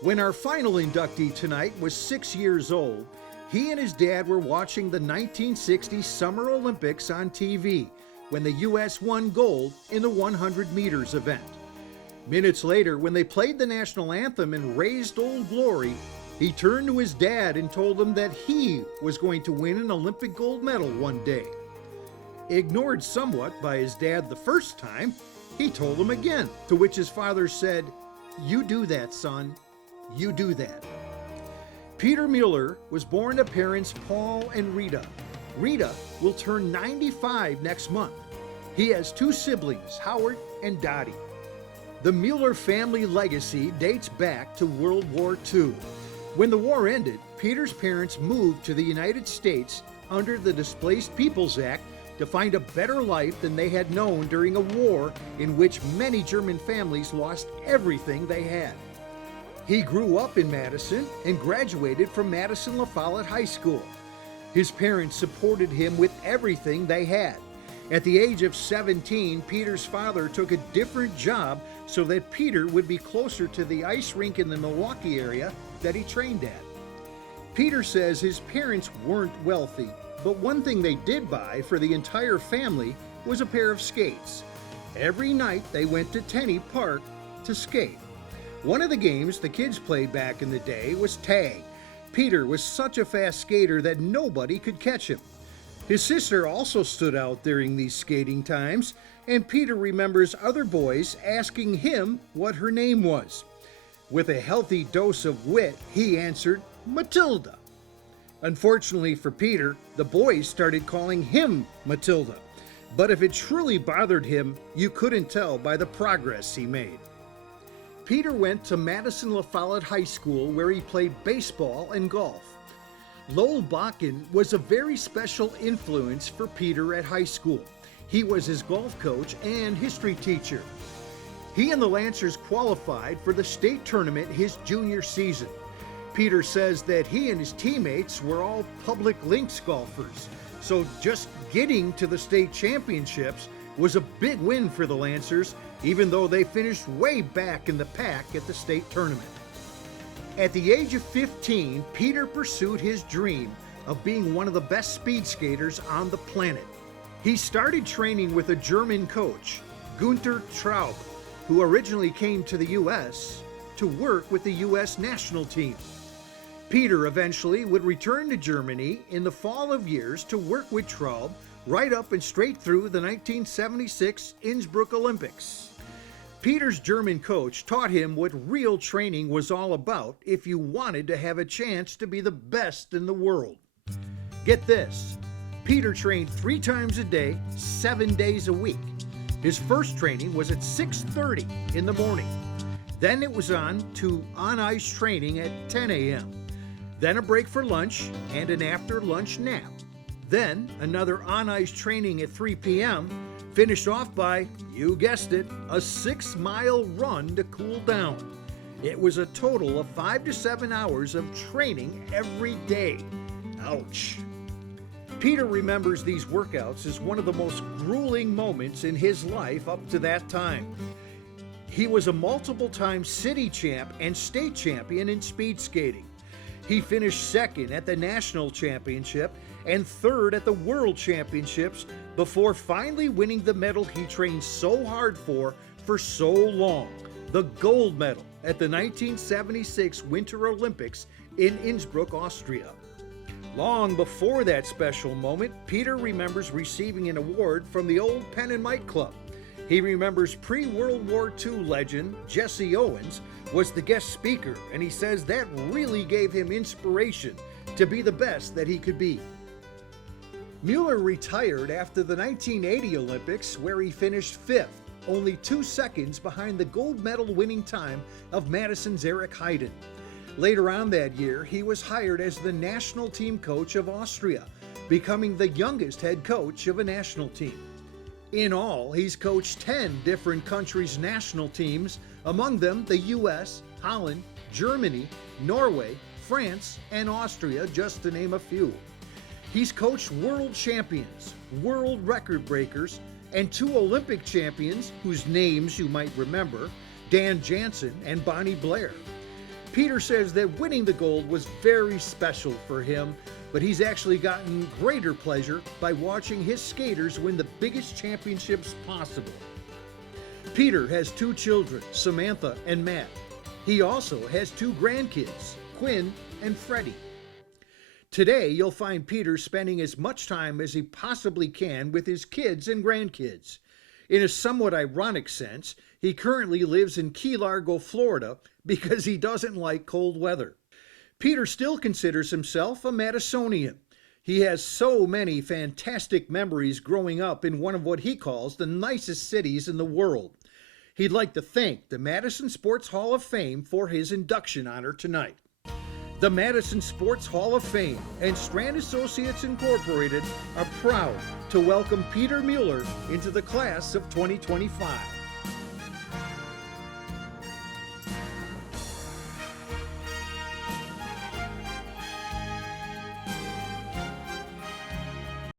When our final inductee tonight was 6 years old, he and his dad were watching the 1960 Summer Olympics on TV when the U.S. won gold in the 100 meters event. Minutes later, when they played the national anthem and raised Old Glory, he turned to his dad and told him that he was going to win an Olympic gold medal one day. Ignored somewhat by his dad the first time, he told him again, to which his father said, "You do that, son. You do that." Peter Mueller was born to parents Paul and Rita. Rita will turn 95 next month. He has two siblings, Howard and Dottie. The Mueller family legacy dates back to World War II. When the war ended, Peter's parents moved to the United States under the Displaced Peoples Act to find a better life than they had known during a war in which many German families lost everything they had. He grew up in Madison and graduated from Madison La Follette High School. His parents supported him with everything they had. At the age of 17, Peter's father took a different job so that Peter would be closer to the ice rink in the Milwaukee area that he trained at. Peter says his parents weren't wealthy, but one thing they did buy for the entire family was a pair of skates. Every night they went to Tenney Park to skate. One of the games the kids played back in the day was tag. Peter was such a fast skater that nobody could catch him. His sister also stood out during these skating times, and Peter remembers other boys asking him what her name was. With a healthy dose of wit, he answered, "Matilda." Unfortunately for Peter, the boys started calling him Matilda. But if it truly bothered him, you couldn't tell by the progress he made. Peter went to Madison La Follette High School where he played baseball and golf. Lowell Bakken was a very special influence for Peter at high school. He was his golf coach and history teacher. He and the Lancers qualified for the state tournament his junior season. Peter says that he and his teammates were all public links golfers, so just getting to the state championships was a big win for the Lancers, even though they finished way back in the pack at the state tournament. At the age of 15, Peter pursued his dream of being one of the best speed skaters on the planet. He started training with a German coach, Günther Traub, who originally came to the U.S. to work with the U.S. national team. Peter eventually would return to Germany in the fall of years to work with Traub right up and straight through the 1976 Innsbruck Olympics. Peter's German coach taught him what real training was all about if you wanted to have a chance to be the best in the world. Get this, Peter trained 3 times a day, 7 days a week. His first training was at 6:30 in the morning. Then it was on to on-ice training at 10 a.m. Then a break for lunch and an after-lunch nap. Then another on-ice training at 3 p.m., finished off by, you guessed it, a 6-mile run to cool down. It was a total of 5 to 7 hours of training every day. Ouch. Peter remembers these workouts as one of the most grueling moments in his life up to that time. He was a multiple-time city champ and state champion in speed skating. He finished second at the national championship and third at the world championships before finally winning the medal he trained so hard for so long, the gold medal at the 1976 Winter Olympics in Innsbruck, Austria. Long before that special moment, Peter remembers receiving an award from the old Pen and Mike Club. He remembers pre-World War II legend Jesse Owens was the guest speaker, and he says that really gave him inspiration to be the best that he could be. Mueller retired after the 1980 Olympics, where he finished 5th, only 2 seconds behind the gold medal winning time of Madison's Eric Heiden. Later on that year, he was hired as the national team coach of Austria, becoming the youngest head coach of a national team. In all, he's coached 10 different countries' national teams, among them the US, Holland, Germany, Norway, France, and Austria, just to name a few. He's coached world champions, world record breakers, and 2 Olympic champions whose names you might remember, Dan Jansen and Bonnie Blair. Peter says that winning the gold was very special for him, but he's actually gotten greater pleasure by watching his skaters win the biggest championships possible. Peter has 2 children, Samantha and Matt. He also has 2 grandkids, Quinn and Freddie. Today, you'll find Peter spending as much time as he possibly can with his kids and grandkids. In a somewhat ironic sense, he currently lives in Key Largo, Florida, because he doesn't like cold weather. Peter still considers himself a Madisonian. He has so many fantastic memories growing up in one of what he calls the nicest cities in the world. He'd like to thank the Madison Sports Hall of Fame for his induction honor tonight. The Madison Sports Hall of Fame and Strand Associates Incorporated are proud to welcome Peter Mueller into the class of 2025.